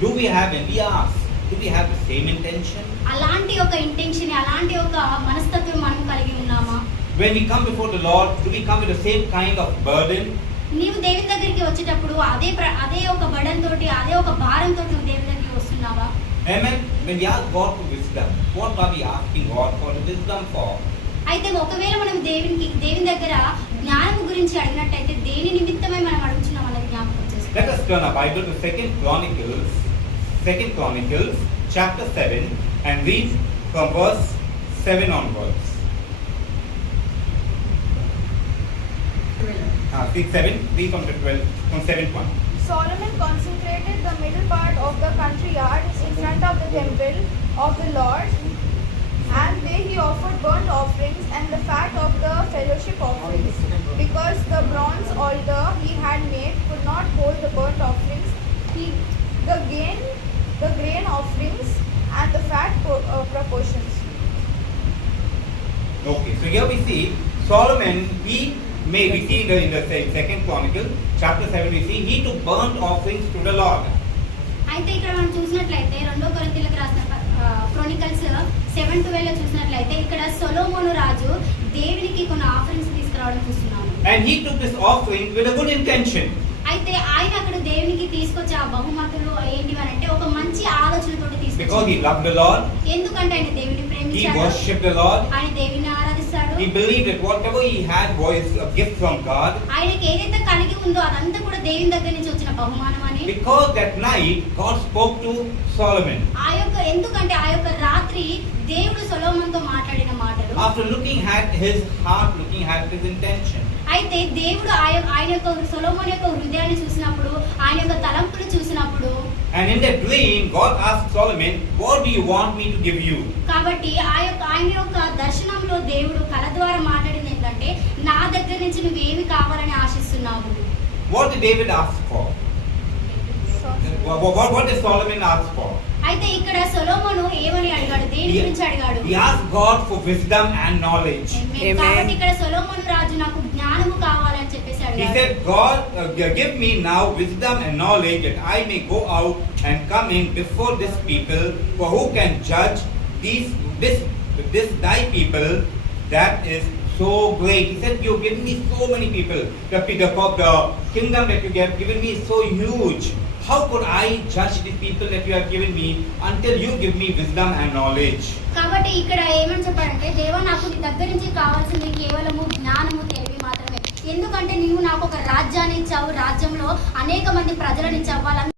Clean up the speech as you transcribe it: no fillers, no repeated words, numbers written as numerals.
do we have, when we ask, do we have the same intention? అలాంటి ఒక ఇంటెన్షన్, అలాంటి ఒక మనస్తత్వం మనం కలిగి ఉన్నామా? When we come before the Lord, do we come with the same kind of burden? నీవు దేవుని దగ్గరికి వచ్చేటప్పుడు అదే ఒక బర్డెన్ తోటి, అదే ఒక భారంతో నువ్వు దేవుని దగ్గరికి వస్తున్నావా? Amen. When we ask God for wisdom, what are we asking God for the wisdom for? అయితే ఒకవేళ మనం దేవుని దగ్గర జ్ఞానం గురించి అడిగినట్టయితే దేని నిమిత్తమై మనం అడుగుతున్నాం అనేది జ్ఞాపకం చేసుకోవాలి. Let us turn our Bible to 2 Chronicles chapter 7 and read from verse 7 onwards. 7, read from 7:1. Solomon consecrated the middle part of the country yard in front of the temple of the Lord, and there he offered burnt offerings and the fat of the fellowship offerings, because the bronze altar he had made could not hold the burnt offerings, the grain offerings, and the fat proportions. Okay, so here we see Solomon, we see in the 2 Chronicles chapter 7, we see he took burnt offerings to the Lord. అయితే ఇక్కడ మనం చూసినట్లయితే 2 కొరింథీయులకు రాసిన క్రోనికల్స్ 7:12 లో చూసినట్లయితే ఇక్కడ సొలొమోను రాజు దేవునికి కొన్ని ఆఫరింగ్స్ తీసుకురావడం చూస్తున్నాము. And he took this offering with a good intention. అయితే ఆయన అక్కడ దేవునికి తీసుకొచ్చే ఆ బహుమతులు ఏంటివనంటే ఒక మంచి ఆలోచనతోటి Because తీసుకొచ్చాడు. he loved the Lord, ఎందుకంటే ఆయన దేవుని he ప్రేమించాడు, worshipped the Lord, ఆయన దేవుని ఆరాధిస్తాడు, he believed that whatever he had was a gift from God. ఆయనకి ఏదైతే కలిగి ఉందో అదంతా కూడా దేవుని దగ్గర నుంచి వచ్చిన బహుమానం అని. Because that night God spoke to Solomon. ఎందుకంటే ఆ యొక్క రాత్రి దేవుడు సొలొమోనుతో మాట్లాడిన మాటలు, After looking at his heart, looking at his intention. అయితే దేవుడు ఆయన యొక్క సొలొమోను యొక్క హృదయాన్ని చూసినప్పుడు, ఆయన యొక్క తలంపులు చూసినప్పుడు, And in that dream, God asked Solomon, what do you want me to give you? కాబట్టి ఆయన యొక్క దర్శనంలో దేవుడు కల ద్వారా మాట్లాడింది ఏంటంటే, నా దగ్గర నుంచి నువ్వేమి కావాలని ఆశిస్తున్నావు? What did David ask for? What did Solomon ask for? అయితే ఇక్కడ సొలొమోను ఏమని అడిగాడు? దేని గురించి అడిగాడు? He asked God for wisdom and knowledge. కాబట్టి ఇక్కడ సొలొమోను రాజు నాకు జ్ఞానము కావాలని చెప్పేసి He అడిగాడు. said, God, give me now wisdom and knowledge that I may go out and come in before this people, for who can judge this thy people that is so great. He said, you've given me so many people. The kingdom that you have given me is so huge. How could I judge the people that you have given me until you give me wisdom and knowledge? కాబట్టి ఇక్కడ ఏమని చెప్పాడంటే, దేవా నాకు నీ దగ్గర నుంచి కావాల్సింది కేవలము జ్ఞానము, తెలివి మాత్రమే. ఎందుకంటే నీవు నాకు ఒక రాజ్యాన్ని ఇచ్చావు, రాజ్యంలో అనేక మంది ప్రజలను ఇచ్చావు, వాళ్ళందరూ